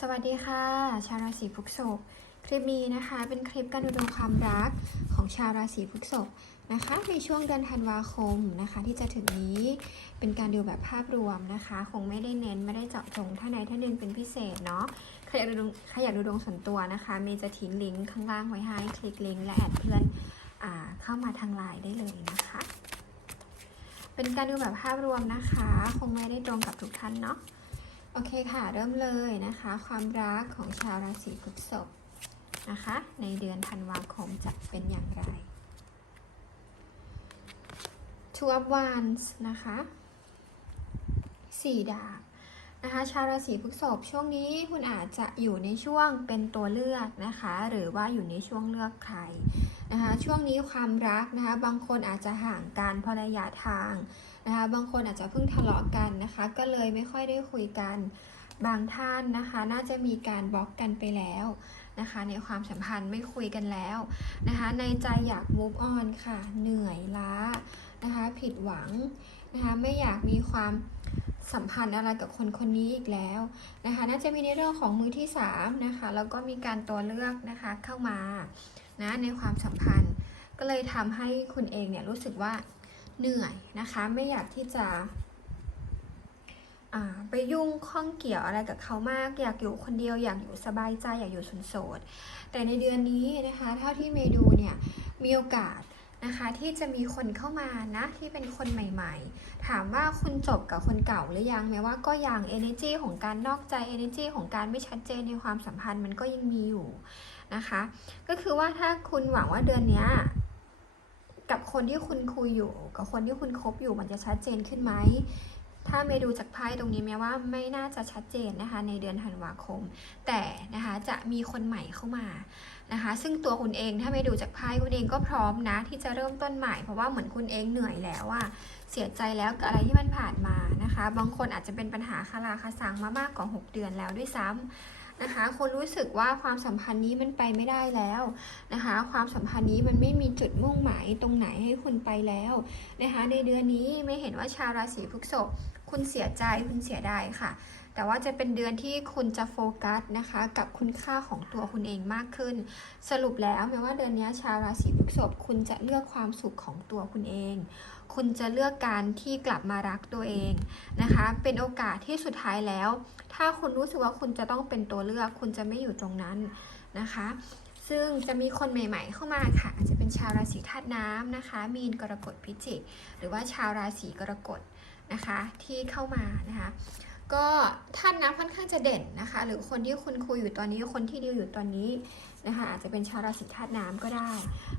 สวัสดีค่ะ ชาวราศีพฤษภคลิปนี้นะคะ เป็นคลิปการดูดวงความรักของชาวราศีพฤษภนะคะ ในช่วงเดือนธันวาคมนะคะ ที่จะถึงนี้เป็นการดูแบบภาพรวมนะคะ คงไม่ได้เน้นไม่ได้เจาะจงท่านใดท่านหนึ่งเป็นพิเศษเนาะใครอยากดูดวงใครอยากดูดวงส่วนตัวนะคะเมย์จะทิ้งลิงก์ข้างล่างไว้ให้คลิกลิงก์และแอดเพื่อนอ่าเข้ามาทางไลน์ได้เลยนะคะ เป็นการดูแบบภาพรวมนะคะ คงไม่ได้ตรงกับทุกท่านเนาะ โอเคค่ะ เริ่มเลยนะคะ ความรักของชาวราศีพฤษภนะคะ ในเดือนธันวาคมจะเป็นอย่างไร Two of Wands นะคะสี่ดาบ นะคะ ชาวราศีพฤษภช่วงนี้คุณอาจจะอยู่ในช่วงเป็นตัวเลือกนะคะ หรือว่าอยู่ในช่วงเลือกใครนะคะ ช่วงนี้ความรักนะคะ บางคนอาจจะห่างกันเพราะระยะทางนะคะ บางคนอาจจะเพิ่งทะเลาะกันนะคะ ก็เลยไม่ค่อยได้คุยกัน บางท่านนะคะ น่าจะมีการบล็อกกันไปแล้วนะคะในความสัมพันธ์ไม่คุยกันแล้วนะคะในใจอยาก move on ค่ะ เหนื่อยล้านะคะผิดหวังนะคะไม่อยากมีความ สัมพันธ์อะไรกับคนคนนี้อีกแล้วนะคะ น่าจะมีในเรื่องของมือที่3นะคะ แล้วก็มีการตัวเลือกนะคะเข้ามานะในความสัมพันธ์ ก็เลยทำให้คุณเองเนี่ยรู้สึกว่าเหนื่อยนะคะ ไม่อยากที่จะไปยุ่งข้องเกี่ยวอะไรกับเขามาก อยากอยู่คนเดียวอยากอยู่สบายใจอยากอยู่สนโสดแต่ในเดือนนี้นะคะเท่าที่เมดูเนี่ยมีโอกาส นะคะที่จะมีคนเข้ามานะที่เป็นคนใหม่ ๆ ถามว่าคุณจบกับคนเก่าหรือยังแม้ว่าก็ยัง energy ของการนอกใจ energy ของการไม่ชัดเจนในความสัมพันธ์มันก็ยังมีอยู่นะคะ ก็คือว่าถ้าคุณหวังว่าเดือนนี้กับคนที่คุณคุยอยู่ กับคนที่คุณคบอยู่มันจะชัดเจนขึ้นไหม ถ้าเมย์ดูจากไพ่ตรงนี้แม้ว่าไม่น่าจะชัดเจนนะคะ ในเดือนธันวาคม แต่นะคะจะมีคนใหม่เข้ามานะคะ ซึ่งตัวคุณเองถ้าเมย์ดูจากไพ่คุณเองก็พร้อมนะที่จะเริ่มต้นใหม่เพราะว่าเหมือนคุณเองเหนื่อยแล้วอะเสียใจแล้วกับอะไรที่มันผ่านมานะคะ บางคนอาจจะเป็นปัญหาคาราคาซังมามากกว่า6 เดือนแล้วด้วยซ้ำ นะคะคนรู้สึกว่าความสัมพันธ์นี้มันไปไม่ได้แล้วนะคะ ความสัมพันธ์นี้มันไม่มีจุดมุ่งหมายตรงไหนให้คุณไปแล้วนะคะ ในเดือนนี้ไม่เห็นว่าชาวราศีพฤษภคุณเสียใจคุณเสียดายค่ะ แต่ว่าจะเป็นเดือนที่คุณจะโฟกัสนะคะ กับคุณค่าของตัวคุณเองมากขึ้น สรุปแล้วแม้ว่าเดือนนี้ชาวราศีพฤษภคุณจะเลือกความสุขของตัวคุณเอง คุณจะเลือกการที่กลับมารักตัวเองนะคะ เป็นโอกาสที่สุดท้ายแล้ว ถ้าคุณรู้สึกว่าคุณจะต้องเป็นตัวเลือก คุณจะไม่อยู่ตรงนั้นนะคะ ซึ่งจะมีคนใหม่ ๆ เข้ามาค่ะอาจจะเป็นชาวราศีธาตุน้ำนะคะ มีนกรกฎพิจิกหรือว่าชาวราศีกรกฎนะคะที่เข้ามานะคะ ก็ท่านน้ำค่อนข้างจะเด่นนะคะ หรือคนที่คุณคุยอยู่ตอนนี้คนที่ดีอยู่ตอนนี้นะคะอาจจะเป็นชาวราศีธาตุน้ำก็ได้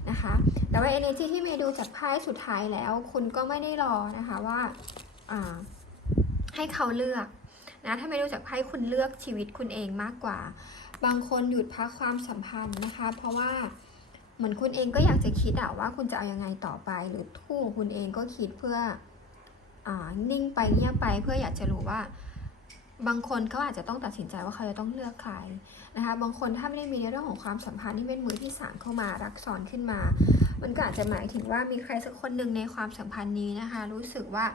นะคะ แต่ว่า energy ที่เมย์ดูจากไพ่สุดท้ายแล้ว คุณก็ไม่ได้รอนะคะว่าให้เขาเลือกนะถ้าไม่ดูจากไพ่คุณเลือกชีวิตคุณเองมากกว่า บางคนหยุดพักความสัมพันธ์นะคะ เพราะว่าเหมือนคุณเองก็อยากจะคิดอะว่าคุณจะเอายังไงต่อไป หรือคู่ของคุณเองก็คิดเพื่ออนิ่งไปเงียบไปเพื่ออยากจะรู้ว่า บางคนเขาอาจจะต้องตัดสินใจว่าเขาจะต้องเลือกใครนะคะ บางคนถ้าไม่ได้มีในเรื่องของความสัมพันธ์ที่เป็นมือที่สามเข้ามารักซ้อนขึ้นมา มันก็อาจจะหมายถึงว่ามีใครสักคนหนึ่งในความสัมพันธ์นี้นะคะ รู้สึกว่า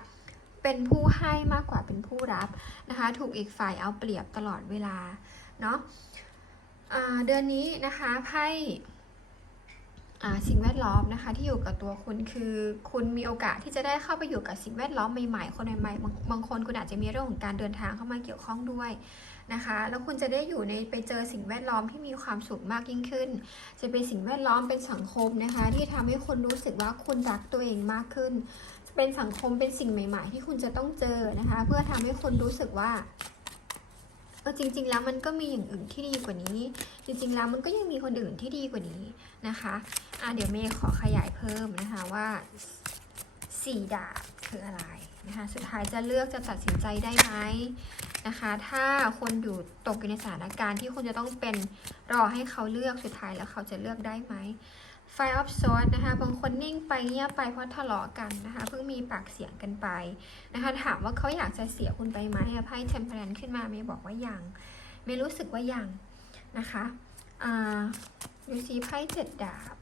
เป็นผู้ให้มากกว่าเป็นผู้รับนะคะ ถูกอีกฝ่ายเอาเปรียบตลอดเวลาเนาะอ่าเดือนนี้นะคะไพ่ สิ่งแวดล้อมนะคะ ที่อยู่กับตัวคุณคือคุณมีโอกาสที่จะได้เข้าไปอยู่กับสิ่งแวดล้อมใหม่ๆคนใหม่ๆบางบางคนคุณอาจจะมีเรื่องของการเดินทางเข้ามาเกี่ยวข้องด้วยนะคะ แล้วคุณจะได้อยู่ในไปเจอสิ่งแวดล้อมที่มีความสุขมากยิ่งขึ้น จะเป็นสิ่งแวดล้อมเป็นสังคมนะคะ ที่ทำให้คุณรู้สึกว่าคุณรักตัวเองมากขึ้น เป็นสังคมเป็นสิ่งใหม่ ๆ ที่คุณจะต้องเจอนะคะ เพื่อทำให้คุณรู้สึกว่า เออจริง ๆ แล้วมันก็มีอย่างอื่นที่ดีกว่านี้ จริง ๆ แล้วมันก็ยังมีคนอื่นที่ดีกว่านี้นะคะอะเดี๋ยวเมย์ขอขยายเพิ่มนะคะว่าสี่ดาบคืออะไรนะคะสุดท้ายจะเลือกจะตัดสินใจได้ไหมนะคะ ถ้าคนอยู่ตกอยู่ในสถานการณ์ที่คุณจะต้องเป็นรอให้เขาเลือกสุดท้ายแล้วเขาจะเลือกได้ไหม Fire of Swords นะคะ บางคนนิ่งไปเงียบไปเพราะทะเลาะกันนะคะ เพิ่งมีปากเสียงกันไปนะคะ ถามว่าเขาอยากจะเสียคุณไปไหมไพ่ Temperance ขึ้นมาเมย์บอกว่ายังเมย์รู้สึกว่ายังนะคะอ่าดูซีไพ่เจ็ดดาบ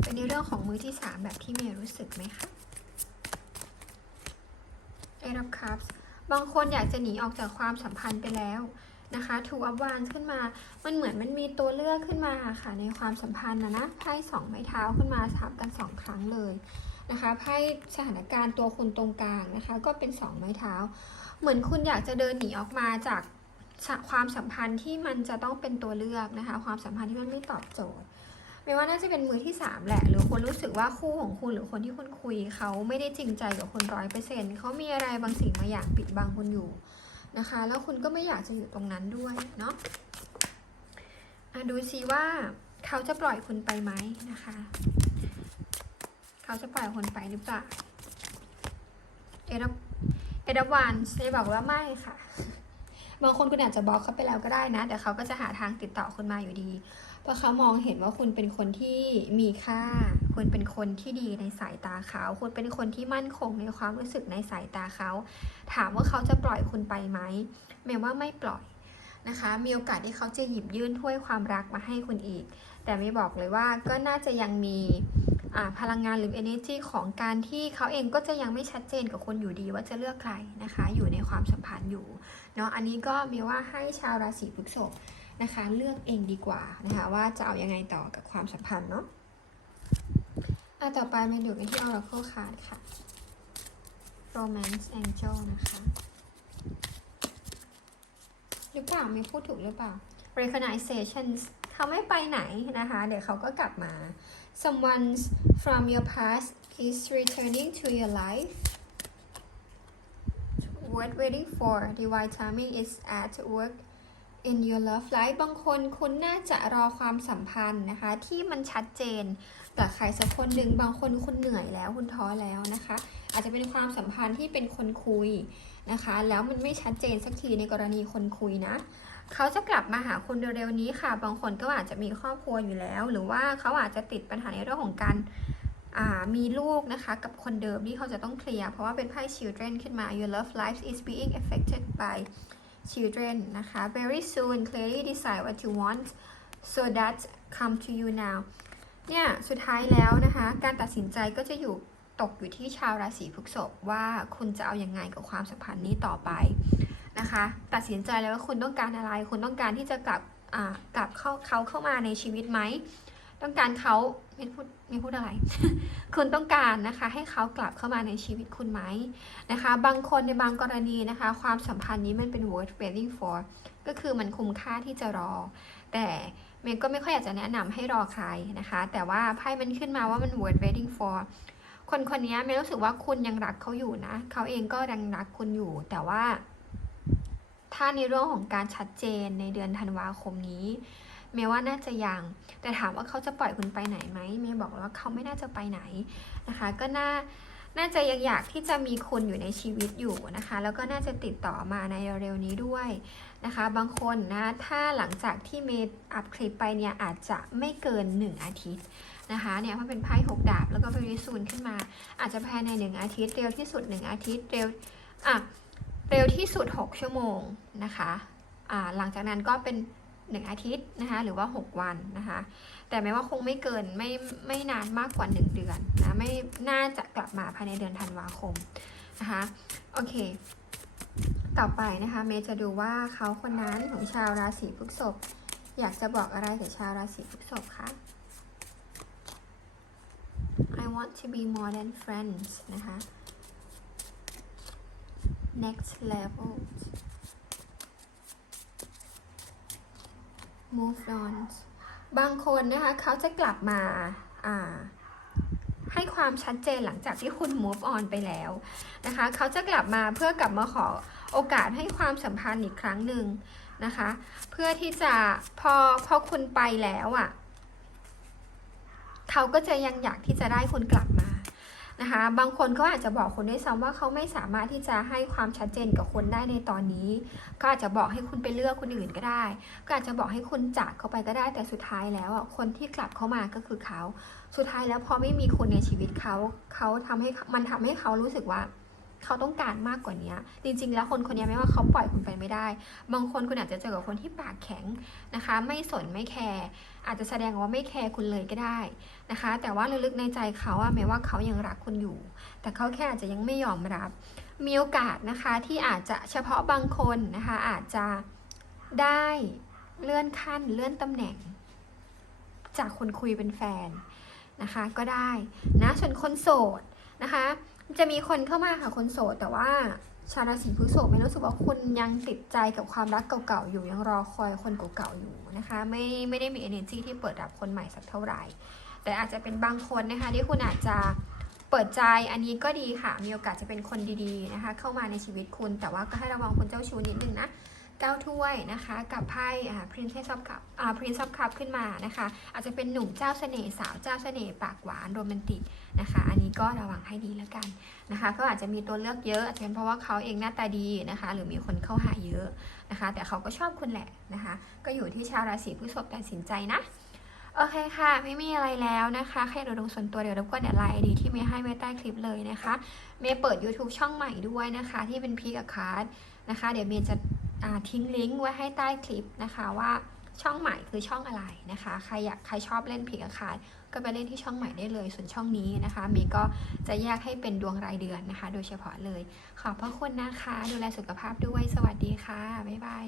เป็นในเรื่องของมือที่สามแบบที่เมย์รู้สึกไหมคะ Eight of Cups บางคนอยากจะหนีออกจากความสัมพันธ์ไปแล้ว นะคะ two of wands ขึ้นมา มันเหมือนมันมีตัวเลือกขึ้นมาค่ะ ในความสัมพันธ์นะนะ ไพ่สองไม้เท้าขึ้นมาทับกันสองครั้งเลยนะคะ ไพ่สถานการณ์ตัวคุณตรงกลางนะคะ ก็เป็นสองไม้เท้า เหมือนคุณอยากจะเดินหนีออกมาจากความสัมพันธ์ที่มันจะต้องเป็นตัวเลือกนะคะ ความสัมพันธ์ที่มันไม่ตอบโจทย์ไม่ว่าน่าจะเป็นมือที่สามแหละ หรือคนรู้สึกว่าคู่ของคุณหรือคนที่คุณคุยเขาไม่ได้จริงใจกับคุณร้อยเปอร์เซ็นต์เขามีอะไรบางสิ่งบางอย่างปิดบังคุณอยู่ นะคะ แล้วคุณก็ไม่อยากจะอยู่ตรงนั้นด้วยเนาะะดูซิว่าเขาจะปล่อยคุณไปไหมนะคะ เขาจะปล่อยคุณไปหรือเปล่าเอดับเอดับวันเซบอกว่าไม่ค่ะบางคนคุณอาจจะบล็อกเขาไปแล้วก็ได้นะ แต่เขาก็จะหาทางติดต่อคุณมาอยู่ดี เพราะเขามองเห็นว่าคุณเป็นคนที่มีค่า คุณเป็นคนที่ดีในสายตาเขา คุณเป็นคนที่มั่นคงในความรู้สึกในสายตาเขา ถามว่าเขาจะปล่อยคุณไปไหมแม้ว่าไม่ปล่อยนะคะ มีโอกาสที่เขาจะหยิบยื่นถ้วยความรักมาให้คุณอีก แต่ไม่บอกเลยว่าก็น่าจะยังมีพลังงานหรือ energy ของการที่เขาเองก็จะยังไม่ชัดเจนกับคนอยู่ดีว่าจะเลือกใครนะคะ อยู่ในความสัมพันธ์อยู่เนาะอันนี้ก็มีว่าให้ชาวราศีพฤษภนะคะ เลือกเองดีกว่านะคะ ว่าจะเอายังไงต่อกับความสัมพันธ์เนาะ อะต่อไปมาดูกันที่ Oracle Card ค่ะ Romance Angel นะคะ หรือเปล่าไม่พูดถูกหรือเปล่า recognizations เขาไม่ไปไหนนะคะ เดี๋ยวเขาก็กลับมา someone from your past is returning to your life worth waiting for divine timing is at work in your love life บางคนคุณน่าจะรอความสัมพันธ์นะคะ ที่มันชัดเจน กับใครสักคนหนึ่งบางคนคุณเหนื่อยแล้วคุณท้อแล้วนะคะ อาจจะเป็นความสัมพันธ์ที่เป็นคนคุยนะคะ แล้วมันไม่ชัดเจนสักทีในกรณีคนคุยนะเขาจะกลับมาหาคุณเร็วๆนี้ค่ะ บางคนก็อาจจะมีครอบครัวอยู่แล้ว หรือว่าเขาอาจจะติดปัญหาในเรื่องของการมีลูกนะคะ กับคนเดิมที่เขาจะต้องเคลียร์เพราะว่าเป็นไพ่ children ขึ้นมา your love life is being affected by children นะคะ very soon clearly decide what you want so that come to you now เนี่ยสุดท้ายแล้วนะคะ การตัดสินใจก็จะอยู่ตกอยู่ที่ชาวราศีพฤษภว่าคุณจะเอาอยัางไงกับความสัมพันธ์นี้ต่อไปนะคะ ตัดสินใจแล้วว่าคุณต้องการอะไร คุณต้องการที่จะกลับกลับเข้าเขาเข้ามาในชีวิตไหม ต้องการเขาไม่พูดไม่พูดอะไร คุณต้องการนะคะให้เขากลับเข้ามาในชีวิตคุณไหมนะคะ บางคนในบางกรณีนะคะ ความสัมพันธ์นี้มันเป็น worth waiting for ก็คือมันคุ้มค่าที่จะรอ แต่ เมย์ก็ไม่ค่อยอยากจะแนะนำให้รอใครนะคะ แต่ว่าไพ่มันขึ้นมาว่ามัน worth waiting for คนคนนี้เมย์รู้สึกว่าคุณยังรักเขาอยู่นะ เขาเองก็ยังรักคุณอยู่ แต่ว่า ถ้าในเรื่องของการชัดเจนในเดือนธันวาคมนี้เมย์ว่าน่าจะยัง แต่ถามว่าเขาจะปล่อยคุณไปไหนไหมเมย์บอกว่าเขาไม่น่าจะไปไหนนะคะ ก็น่า น่าจะยังอยากที่จะมีคนอยู่ในชีวิตอยู่นะคะ แล้วก็น่าจะติดต่อมาในเร็วๆนี้ด้วย นะคะ บางคนนะถ้าหลังจากที่เมย์อัพคลิปไปเนี่ยอาจจะไม่เกิน 1 อาทิตย์นะคะเนี่ยมันเป็นไพ่หกดาบแล้วก็ไปริซูนขึ้นมา อาจจะภายใน 1 อาทิตย์เร็วที่สุด 1 อาทิตย์เร็วอะเร็วที่สุด 6 ชั่วโมงนะคะอ่าหลังจากนั้นก็เป็น 1 อาทิตย์นะคะหรือว่า 6 วันนะคะแต่แม้ว่าคงไม่เกินไม่ไม่นานมากกว่า 1 เดือนนะไม่น่าจะกลับมาภายในเดือนธันวาคมนะคะโอเค ต่อไปนะคะเมย์จะดูว่าเขาคนนั้นของชาวราศีพฤษภอยากจะบอกอะไรกับชาวราศีพฤษภคะ I want to be more than friends นะคะ next level move on บางคนนะคะเขาจะกลับมาอ่า ให้ความชัดเจนหลังจากที่คุณ move on ไปแล้วนะคะเขาจะกลับมาเพื่อกลับมาขอโอกาสให้ความสัมพันธ์อีกครั้งหนึ่งนะคะ เพื่อที่จะพอพอคุณไปแล้วอะ่ะเขาก็จะยังอยากที่จะได้คุณกลับมา นะคะ บางคนก็อาจจะบอกคนด้วยซ้ำว่าเขาไม่สามารถที่จะให้ความชัดเจนกับคนได้ในตอนนี้ ก็อาจจะบอกให้คุณไปเลือกคนอื่นก็ได้ ก็อาจจะบอกให้คุณจากเขาไปก็ได้ แต่สุดท้ายแล้วอะ คนที่กลับเข้ามาก็คือเขา สุดท้ายแล้วพอไม่มีคนในชีวิตเขา เขาทำให้มันทำให้เขารู้สึกว่า เขาต้องการมากกว่านี้จริง ๆ แล้วคนคนนี้ไม่ว่าเขาปล่อยคุณไปไม่ได้ บางคนคุณอาจจะเจอกับคนที่ปากแข็งนะคะ ไม่สนไม่แคร์อาจจะแสดงว่าไม่แคร์คุณเลยก็ได้นะคะ แต่ว่าลึกๆในใจเขาอะแม้ว่าเขายังรักคุณอยู่ แต่เขาแค่อาจจะยังไม่ยอมรับ มีโอกาสนะคะที่อาจจะเฉพาะบางคนนะคะ อาจจะได้เลื่อนขั้นเลื่อนตำแหน่ง จากคนคุยเป็นแฟนนะคะ ก็ได้นะส่วนคนโสดนะคะ จะมีคนเข้ามาค่ะคนโสดแต่ว่าชาวราศีพฤษภไม่รู้สึกว่าคุณยังติดใจกับความรักเก่าๆอยู่ยังรอคอยคนเก่าๆอยู่นะคะ ไม่ไม่ได้มี energy ที่เปิดรับคนใหม่สักเท่าไหร่ แต่อาจจะเป็นบางคนนะคะ ที่คุณอาจจะเปิดใจอันนี้ก็ดีค่ะ มีโอกาสจะเป็นคนดีๆนะคะ เข้ามาในชีวิตคุณแต่ว่าก็ให้ระวังคนเจ้าชู้นิดนึงนะ เก้าถ้วยนะคะ กับไพ่ princess of cup อ่า prince of cup ขึ้นมานะคะ อาจจะเป็นหนุ่มเจ้าเสน่ห์สาวเจ้าเสน่ห์ปากหวานโรแมนติกนะคะ อันนี้ก็ระวังให้ดีแล้วกันนะคะก็อาจจะมีตัวเลือกเยอะอาจจะเป็นเพราะว่าเขาเองหน้าตาดีนะคะ หรือมีคนเข้าหาเยอะนะคะ แต่เขาก็ชอบคุณแหละนะคะ ก็อยู่ที่ชาวราศีพฤษภตัดสินใจนะโอเคค่ะ ไม่มีอะไรแล้วนะคะใครดูดวงส่วนตัวเดี๋ยวรบกวนแอดไลน์ดีที่เมย์ให้ไว้ใต้คลิปเลยนะคะ เมย์เปิด YouTube ช่องใหม่ด้วยนะคะ ที่เป็นพีกับคาร์ดนะคะ เดี๋ยวเมย์จะ ทิ้งลิงก์ไว้ให้ใต้คลิปนะคะว่าช่องใหม่คือช่องอะไรนะคะ ใครอยากใครชอบเล่นพีกระคายก็ไปเล่นที่ช่องใหม่ได้เลย ส่วนช่องนี้นะคะ มีก็จะแยกให้เป็นดวงรายเดือนนะคะ โดยเฉพาะเลย ขอบพระคุณนะคะ ดูแลสุขภาพด้วย สวัสดีค่ะ บ๊ายบาย